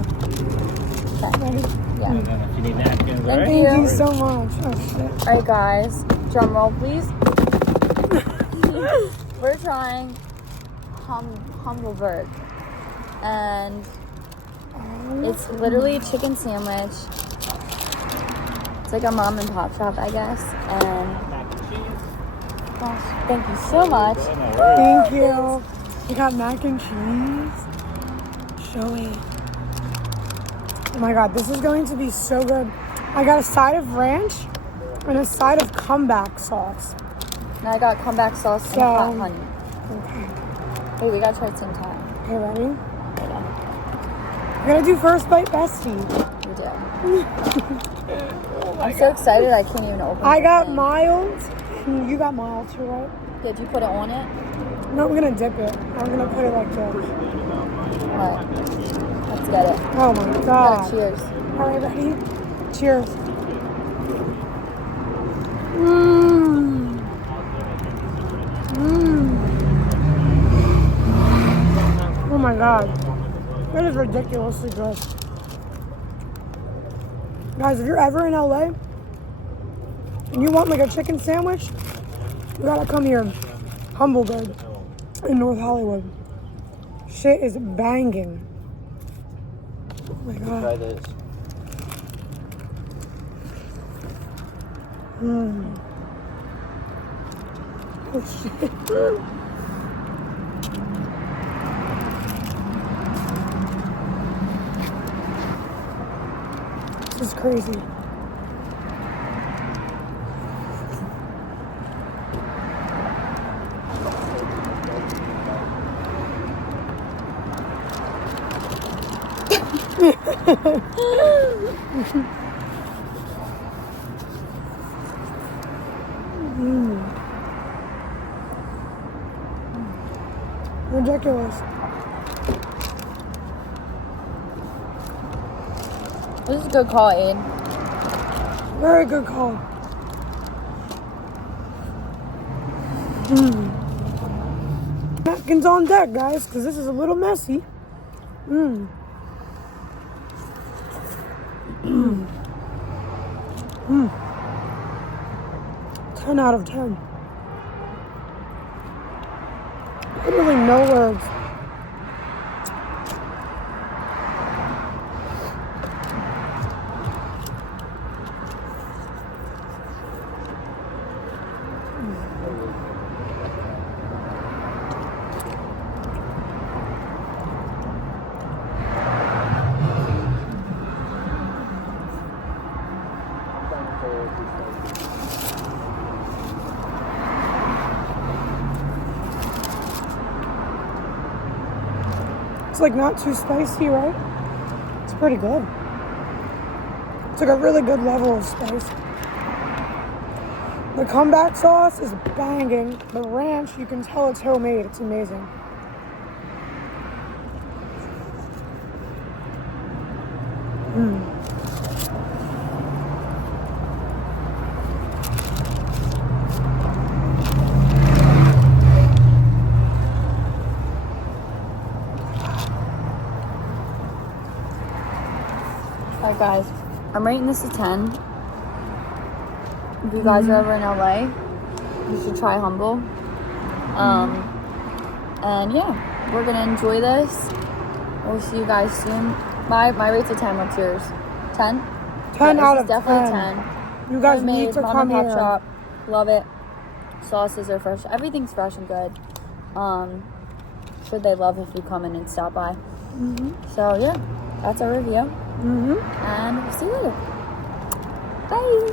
Okay. Ready? Yeah. And then if you need napkins, Thank you so much. Oh, shit. Alright, guys. Drum roll, please. We're trying Humbleberg. And it's literally a chicken sandwich. It's like a mom and pop shop, I guess. And gosh, thank you so much. Thank you. We got mac and cheese. Show it. Oh my god, this is going to be so good. I got a side of ranch and a side of comeback sauce. And I got comeback sauce and hot honey. Okay. Wait, we gotta try at the same time. Okay, ready? Hold on. We're gonna do first bite bestie. We do. I'm so excited I can't even open it. I got mild. You got mild too, right? Did you put it on it? No, I'm gonna dip it. I'm gonna put it like this. Alright. Let's get it. Oh my god. Cheers. Alright, ready? Cheers. Mmm. Mmm. Oh my god. That is ridiculously good. Guys, if you're ever in LA and you want like a chicken sandwich, you gotta come here. Humbleberg in North Hollywood. Shit is banging. Oh my god. Try this. Oh shit. This is crazy. Ridiculous. This is a good call, Aid. Very good call. Napkins on deck, guys, because this is a little messy. 10 out of 10. Literally no words. It's like not too spicy, right? It's pretty good. It's like a really good level of spice. The comeback sauce is banging. The ranch, you can tell it's homemade. It's amazing. Alright, guys. I'm rating this a 10. If you guys are ever in LA, you should try Humble. And yeah, we're gonna enjoy this. We'll see you guys soon. My rate's a 10. What's yours? 10? 10 Yeah, out this of is definitely 10. 10. You guys Homemade, need to mom come and pop here. shop. Love it. Sauces are fresh. Everything's fresh and good. Sure they love if you come in and stop by. So yeah, that's our review. And we'll see you later. Bye.